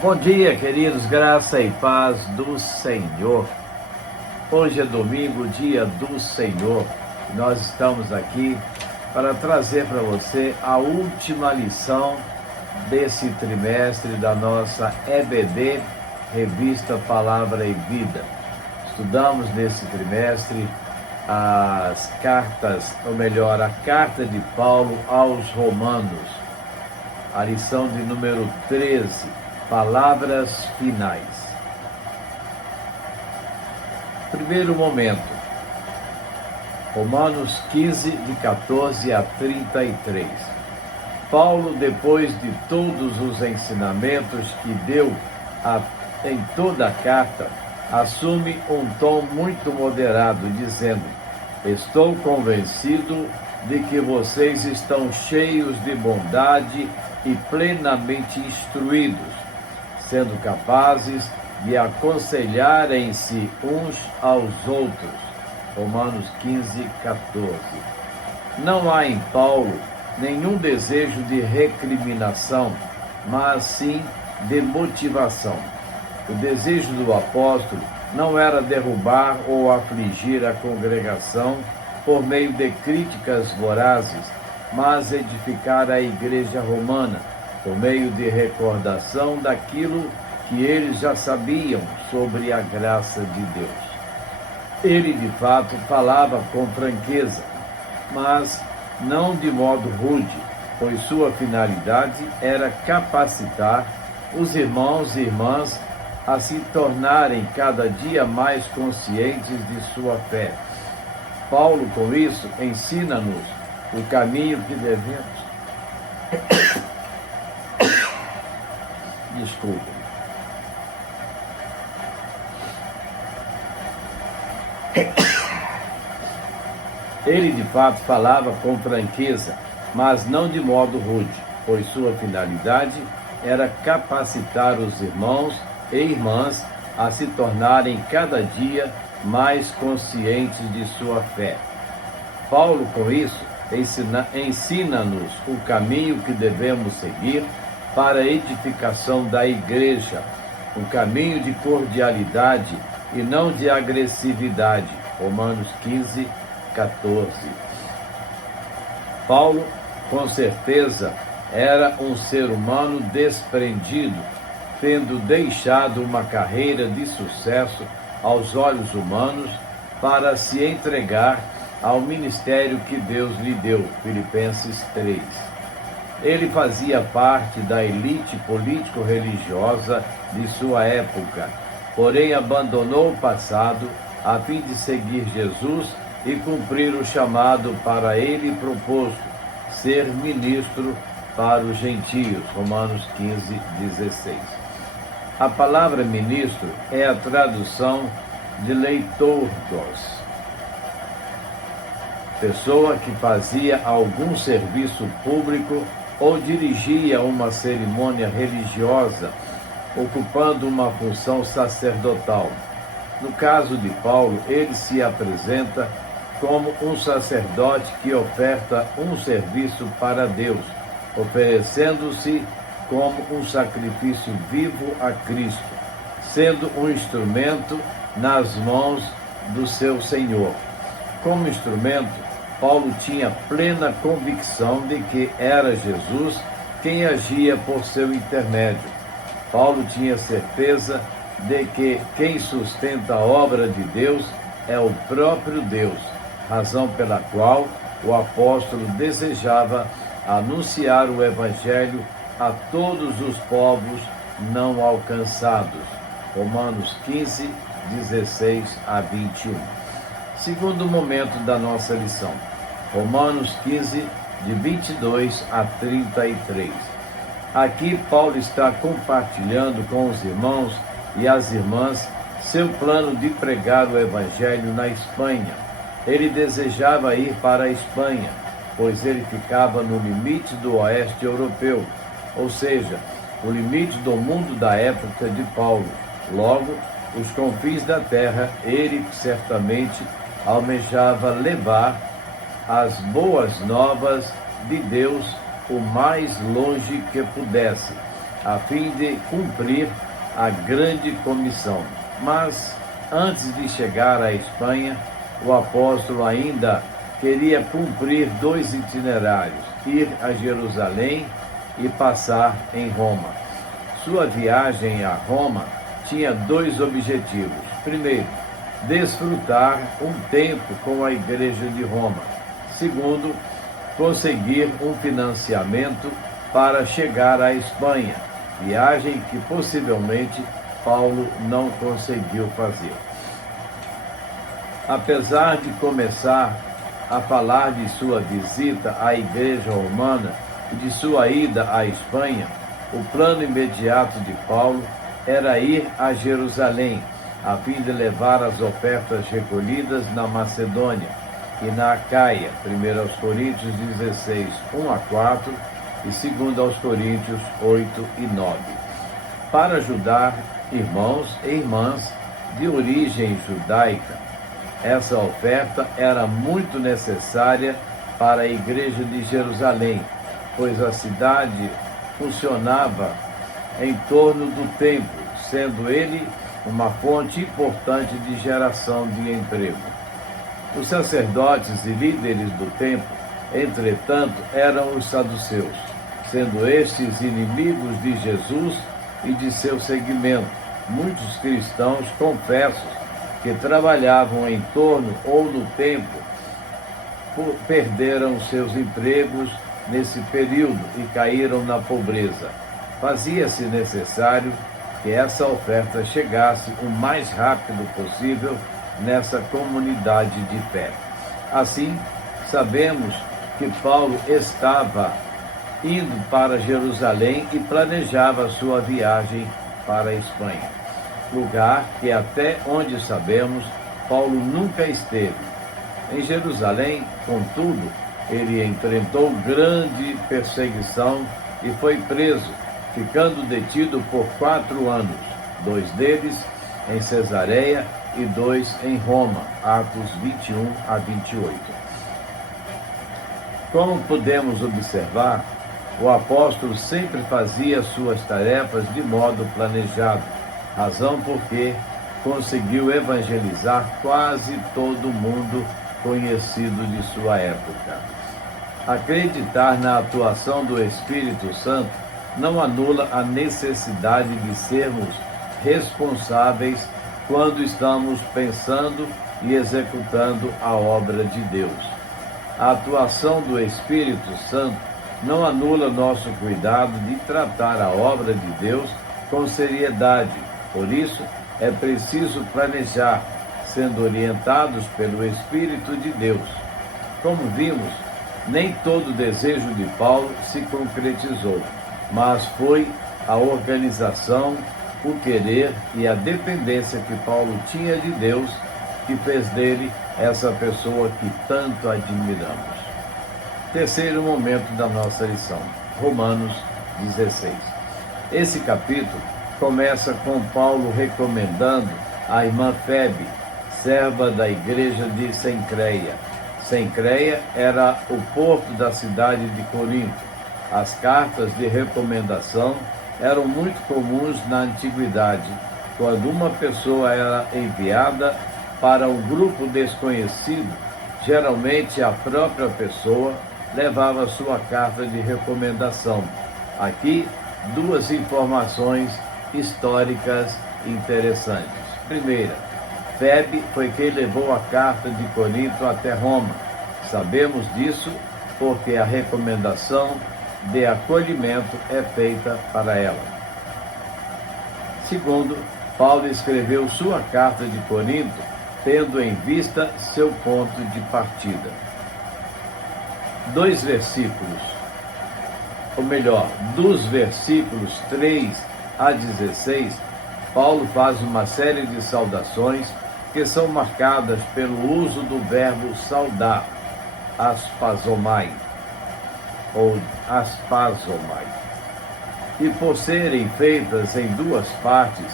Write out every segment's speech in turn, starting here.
Bom dia, queridos, graça e paz do Senhor. Hoje é domingo, dia do Senhor. Nós estamos aqui para trazer para você a última lição desse trimestre da nossa EBD, Revista Palavra e Vida. Estudamos nesse trimestre as cartas, ou melhor, a carta de Paulo aos Romanos, a lição de número 13, palavras finais. Primeiro momento, Romanos 15, de 14 a 33. Paulo, depois de todos os ensinamentos que deu em toda a carta, assume um tom muito moderado, dizendo: estou convencido de que vocês estão cheios de bondade e plenamente instruídos, sendo capazes de aconselharem-se uns aos outros. Romanos 15, 14. Não há em Paulo nenhum desejo de recriminação, mas sim de motivação. O desejo do apóstolo não era derrubar ou afligir a congregação por meio de críticas vorazes, mas edificar a igreja romana por meio de recordação daquilo que eles já sabiam sobre a graça de Deus. Ele, de fato, falava com franqueza, mas não de modo rude, pois sua finalidade era capacitar os irmãos e irmãs a se tornarem cada dia mais conscientes de sua fé. Paulo, com isso, ensina-nos o caminho que devemos. Desculpe. Ele, de fato, falava com franqueza, mas não de modo rude, pois sua finalidade era capacitar os irmãos e irmãs a se tornarem cada dia mais conscientes de sua fé. Paulo, com isso, ensina-nos o caminho que devemos seguir para a edificação da igreja, um caminho de cordialidade e não de agressividade. Romanos 15, 14. Paulo, com certeza, era um ser humano desprendido, tendo deixado uma carreira de sucesso aos olhos humanos para se entregar ao ministério que Deus lhe deu. Filipenses 3. Ele fazia parte da elite político-religiosa de sua época, porém abandonou o passado a fim de seguir Jesus e cumprir o chamado para ele proposto, ser ministro para os gentios. Romanos 15, 16. A palavra ministro é a tradução de leitorgos, pessoa que fazia algum serviço público ou dirigia uma cerimônia religiosa, ocupando uma função sacerdotal. No caso de Paulo, ele se apresenta como um sacerdote que oferta um serviço para Deus, oferecendo-se como um sacrifício vivo a Cristo, sendo um instrumento nas mãos do seu Senhor. Como instrumento, Paulo tinha plena convicção de que era Jesus quem agia por seu intermédio. Paulo tinha certeza de que quem sustenta a obra de Deus é o próprio Deus, razão pela qual o apóstolo desejava anunciar o Evangelho a todos os povos não alcançados. Romanos 15, 16 a 21. Segundo momento da nossa lição, Romanos 15, de 22 a 33. Aqui Paulo está compartilhando com os irmãos e as irmãs seu plano de pregar o Evangelho na Espanha. Ele desejava ir para a Espanha, pois ele ficava no limite do oeste europeu, ou seja, o limite do mundo da época de Paulo. Logo, os confins da terra, ele certamente almejava levar as boas novas de Deus o mais longe que pudesse. a fim de cumprir a grande comissão. Mas, antes de chegar à Espanha, o apóstolo ainda queria cumprir 2 itinerários: ir a Jerusalém e passar em Roma. Sua viagem a Roma tinha 2 objetivos. Primeiro, desfrutar um tempo com a Igreja de Roma. Segundo, conseguir um financiamento para chegar à Espanha, viagem que possivelmente Paulo não conseguiu fazer. Apesar de começar a falar de sua visita à Igreja Romana e de sua ida à Espanha, o plano imediato de Paulo era ir a Jerusalém, a fim de levar as ofertas recolhidas na Macedônia e na Acaia, 1 aos Coríntios 16, 1-4 e 2 aos Coríntios 8 e 9, para ajudar irmãos e irmãs de origem judaica. Essa oferta era muito necessária para a Igreja de Jerusalém, pois a cidade funcionava em torno do templo, sendo ele uma fonte importante de geração de emprego. Os sacerdotes e líderes do templo, entretanto, eram os saduceus, sendo estes inimigos de Jesus e de seu seguimento. Muitos cristãos confessos que trabalhavam em torno ou no templo perderam seus empregos nesse período e caíram na pobreza. Fazia-se necessário que essa oferta chegasse o mais rápido possível nessa comunidade de fé. Assim, sabemos que Paulo estava indo para Jerusalém e planejava sua viagem para a Espanha, lugar que, até onde sabemos, Paulo nunca esteve. Em Jerusalém, contudo, ele enfrentou grande perseguição e foi preso, ficando detido por 4 anos, 2 deles em Cesareia e 2 em Roma, Atos 21-28. Como podemos observar, o apóstolo sempre fazia suas tarefas de modo planejado, razão porque conseguiu evangelizar quase todo mundo conhecido de sua época. Acreditar na atuação do Espírito Santo não anula a necessidade de sermos responsáveis quando estamos pensando e executando a obra de Deus. A atuação do Espírito Santo não anula nosso cuidado de tratar a obra de Deus com seriedade. Por isso, é preciso planejar, sendo orientados pelo Espírito de Deus. Como vimos, nem todo o desejo de Paulo se concretizou, mas foi a organização, o querer e a dependência que Paulo tinha de Deus que fez dele essa pessoa que tanto admiramos. Terceiro momento da nossa lição, Romanos 16. Esse capítulo começa com Paulo recomendando a irmã Febe, serva da igreja de Cencreia. Cencreia era o porto da cidade de Corinto. As cartas de recomendação eram muito comuns na antiguidade, quando uma pessoa era enviada para um grupo desconhecido, geralmente a própria pessoa levava sua carta de recomendação. Aqui, 2 informações históricas interessantes. Primeira, Febe foi quem levou a carta de Corinto até Roma. Sabemos disso porque a recomendação de acolhimento é feita para ela. Segundo, Paulo escreveu sua carta de Corinto tendo em vista seu ponto de partida. 2 versículos, ou melhor, dos versículos 3 a 16, Paulo faz uma série de saudações que são marcadas pelo uso do verbo saudar, aspazomai, ou aspazomai. E por serem feitas em 2 partes,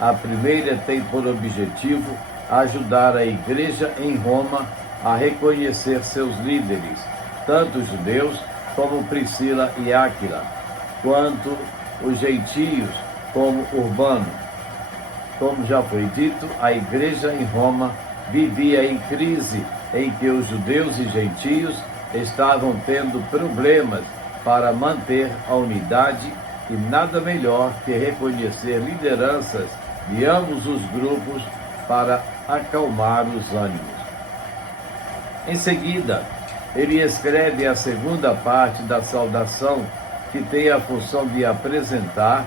a primeira tem por objetivo ajudar a igreja em Roma a reconhecer seus líderes, tanto judeus como Priscila e Áquila, quanto os gentios como Urbano. Como já foi dito, a igreja em Roma vivia em crise em que os judeus e gentios estavam tendo problemas para manter a unidade e nada melhor que reconhecer lideranças de ambos os grupos para acalmar os ânimos. Em seguida, ele escreve a segunda parte da saudação, que tem a função de apresentar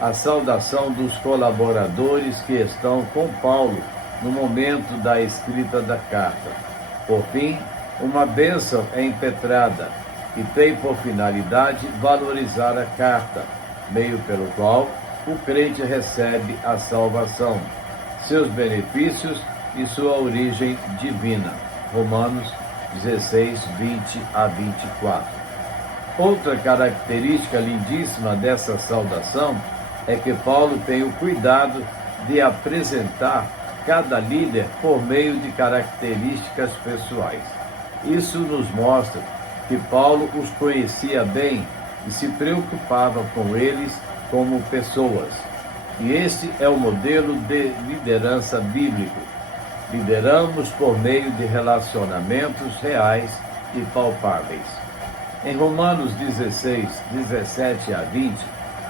a saudação dos colaboradores que estão com Paulo no momento da escrita da carta. Por fim, uma bênção é impetrada e tem por finalidade valorizar a carta, meio pelo qual o crente recebe a salvação, seus benefícios e sua origem divina. Romanos 16, 20 a 24. Outra característica lindíssima dessa saudação é que Paulo tem o cuidado de apresentar cada líder por meio de características pessoais. Isso nos mostra que Paulo os conhecia bem e se preocupava com eles como pessoas. E este é o modelo de liderança bíblico. Lideramos por meio de relacionamentos reais e palpáveis. Em Romanos 16, 17 a 20,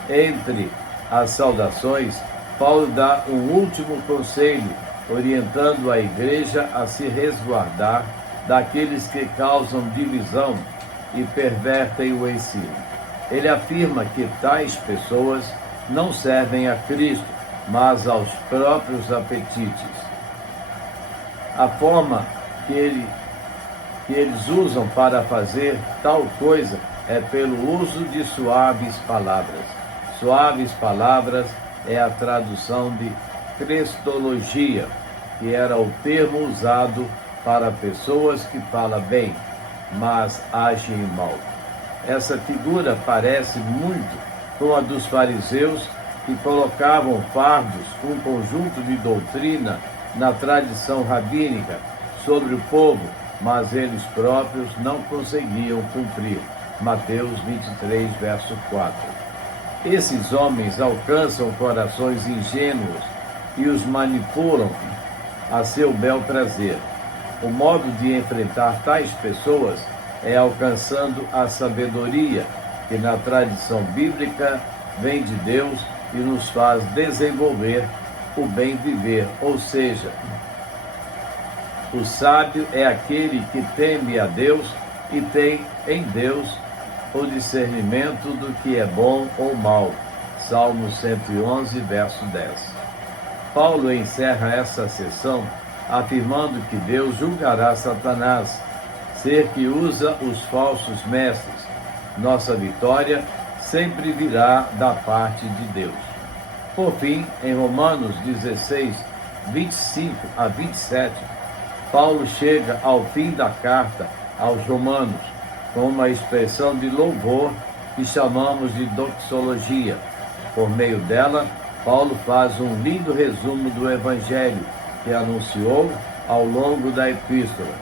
entre as saudações, Paulo dá um último conselho, orientando a igreja a se resguardar daqueles que causam divisão e pervertem o ensino. Ele afirma que tais pessoas não servem a Cristo, mas aos próprios apetites. A forma que eles usam para fazer tal coisa é pelo uso de suaves palavras. Suaves palavras é a tradução de cristologia, que era o termo usado para pessoas que falam bem, mas agem mal. Essa figura parece muito com a dos fariseus, que colocavam fardos, um conjunto de doutrina na tradição rabínica, sobre o povo, mas eles próprios não conseguiam cumprir. Mateus 23, verso 4. Esses homens alcançam corações ingênuos e os manipulam a seu bel prazer. O modo de enfrentar tais pessoas é alcançando a sabedoria, que na tradição bíblica vem de Deus e nos faz desenvolver o bem viver, ou seja, o sábio é aquele que teme a Deus e tem em Deus o discernimento do que é bom ou mal. Salmo 111, verso 10. Paulo encerra essa sessão afirmando que Deus julgará Satanás, ser que usa os falsos mestres. Nossa vitória sempre virá da parte de Deus. Por fim, em Romanos 16, 25 a 27, Paulo chega ao fim da carta aos Romanos com uma expressão de louvor que chamamos de doxologia. Por meio dela, Paulo faz um lindo resumo do Evangelho que anunciou ao longo da epístola.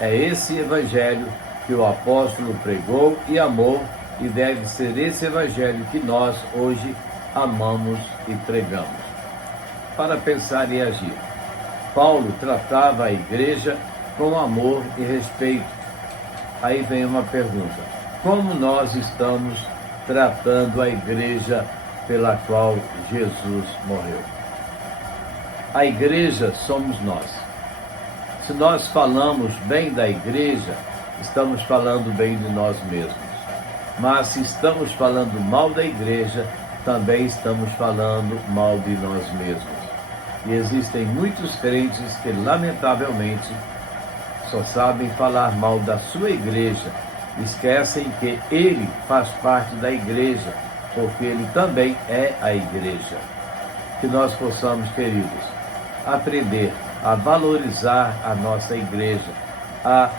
É esse Evangelho que o apóstolo pregou e amou, e deve ser esse Evangelho que nós hoje amamos e pregamos. Para pensar e agir, Paulo tratava a igreja com amor e respeito. Aí vem uma pergunta: como nós estamos tratando a igreja pela qual Jesus morreu? A igreja somos nós. Se nós falamos bem da igreja, estamos falando bem de nós mesmos. Mas se estamos falando mal da igreja, também estamos falando mal de nós mesmos. E existem muitos crentes que, lamentavelmente, só sabem falar mal da sua igreja, esquecem que ele faz parte da igreja, porque ele também é a igreja. Que nós possamos, queridos, aprender a valorizar a nossa igreja, a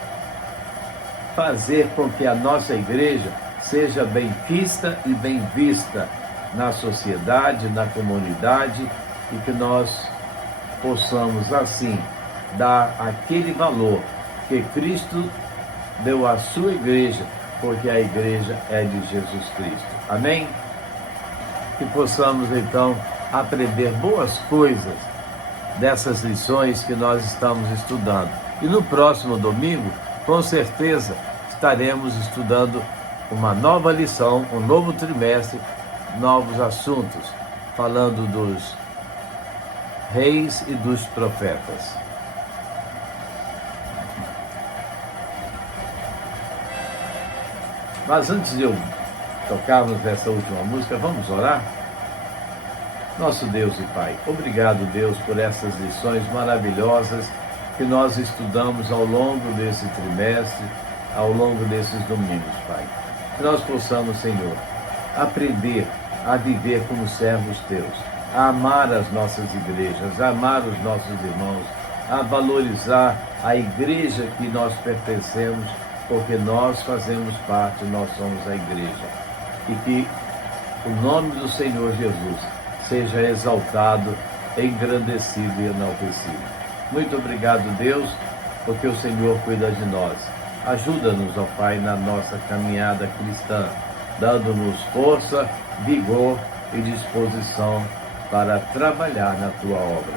fazer com que a nossa igreja seja bem quista e bem vista na sociedade, na comunidade, e que nós possamos assim dar aquele valor que Cristo deu à sua igreja, porque a igreja é de Jesus Cristo. Amém? que possamos então aprender boas coisas dessas lições que nós estamos estudando. E no próximo domingo, com certeza, estaremos estudando uma nova lição, um novo trimestre, novos assuntos, falando dos reis e dos profetas. Mas antes de eu tocarmos nessa última música, vamos orar? Nosso Deus e Pai, obrigado, Deus, por essas lições maravilhosas que nós estudamos ao longo desse trimestre, ao longo desses domingos, Pai. Que nós possamos, Senhor, aprender a viver como servos Teus, a amar as nossas igrejas, a amar os nossos irmãos, a valorizar a igreja que nós pertencemos, porque nós fazemos parte, nós somos a igreja. E que o nome do Senhor Jesus seja exaltado, engrandecido e enaltecido. Muito obrigado, Deus, porque o Senhor cuida de nós. Ajuda-nos, ó Pai, na nossa caminhada cristã, dando-nos força, vigor e disposição para trabalhar na Tua obra.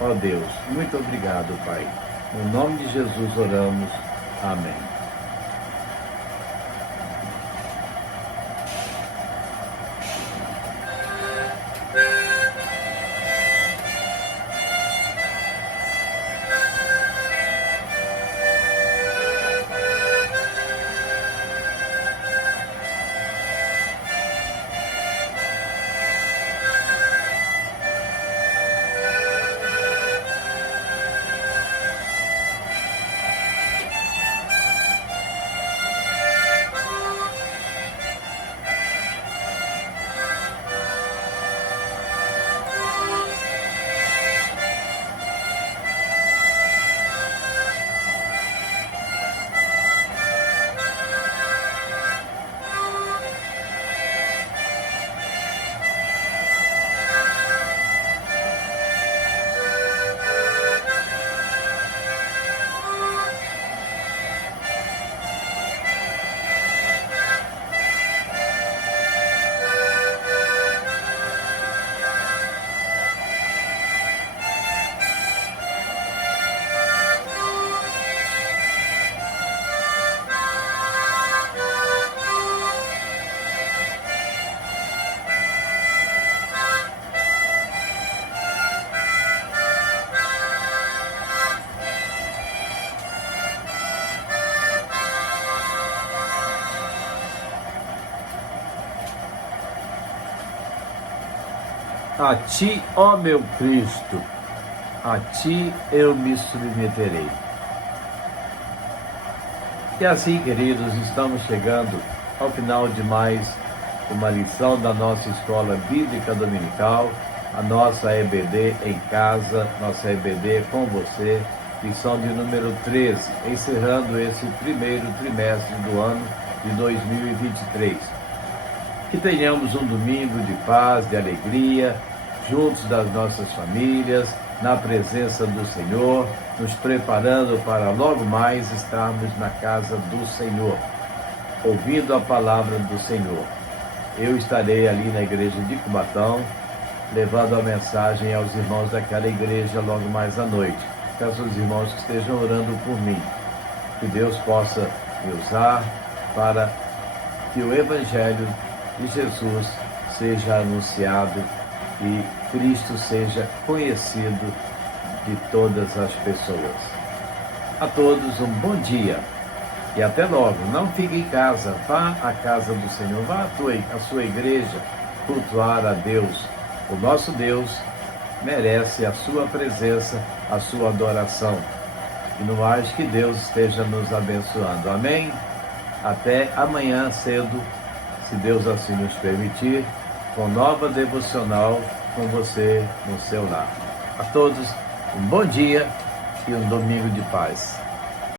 Ó Deus, muito obrigado, Pai. No nome de Jesus oramos. Amém. A Ti, ó meu Cristo, a Ti eu me submeterei. E assim, queridos, estamos chegando ao final de mais uma lição da nossa Escola Bíblica Dominical, a nossa EBD em casa, nossa EBD com você, lição de número 13, encerrando esse primeiro trimestre do ano de 2023. Que tenhamos um domingo de paz, de alegria, juntos das nossas famílias, na presença do Senhor, nos preparando para logo mais estarmos na casa do Senhor, ouvindo a palavra do Senhor. Eu estarei ali na igreja de Cubatão, levando a mensagem aos irmãos daquela igreja logo mais à noite. Peço aos irmãos que estejam orando por mim, que Deus possa me usar para que o Evangelho de Jesus seja anunciado e Cristo seja conhecido de todas as pessoas. A todos um bom dia e até logo. Não fique em casa, vá à casa do Senhor, vá à sua igreja cultuar a Deus. O nosso Deus merece a sua presença, a sua adoração. E no mais, que Deus esteja nos abençoando. Amém? Até amanhã cedo, se Deus assim nos permitir, com nova devocional com você no seu lar. A todos, um bom dia e um domingo de paz.